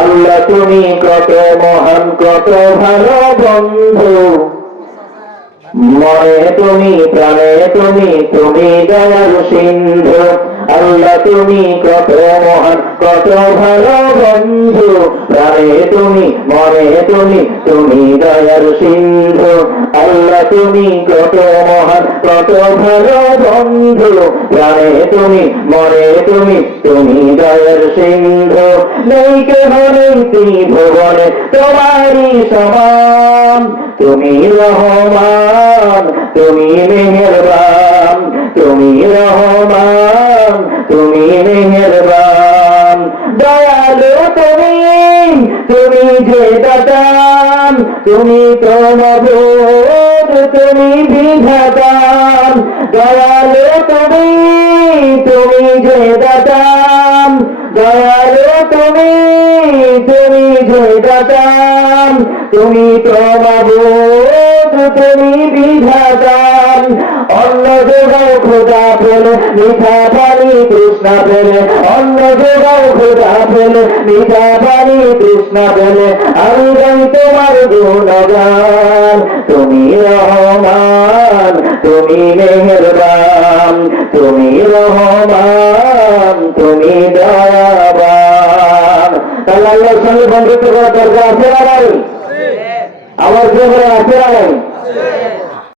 আল্লাহ তুমি কত মহান, কত ভালো বন্ধু, মনে তুমি প্রাণে তুমি, তুমি দয়ালু সিন্ধু। আল্লাহ তুমি কত মহান, কত ভালো বন্ধু, প্রাণে তুমি মনে তুমি, তুমি দয়ালু সিন্ধু। আল্লাহ তুমি কত মহান, কত ভালো বন্ধু, প্রাণে তুমি মনে তুমি, তুমি দয়ালু সিন্ধু। নেই কেহ নেই ত্রিভুবনে তোমারই সমান, তুমি রহমান, তুমি মেহেরবান, তুমি রহমান, তুমি মেহেরবান। দয়ালু তুমি, তুমি যে দাতান, তুমি তো মাবুদ, তুমি বিধাতান। দয়ালু তুমি, তুমি যে দাতান, দয়ালু তুমি, তুমি যে দাতান। তুমি তো মাবুদ, তুমি বিধাতান। অন্ন যোগাও খোদা ফেলে, মিঠা পানি তৃষ্ণা ফেলে, অন্ন যোগাও খোদা ফেলে, মিঠা পানি তৃষ্ণা ফেলে। আমি গাই তোমার গুণগান, তুমি রহমান, তুমি মেহেরবান, তুমি রহমান, তুমি দয়াবান। তাহলে আল্লাহর সঙ্গে বন্ধুত্ব করার দরকার আছে না নাই? আমার জীবনে আছে না নাই?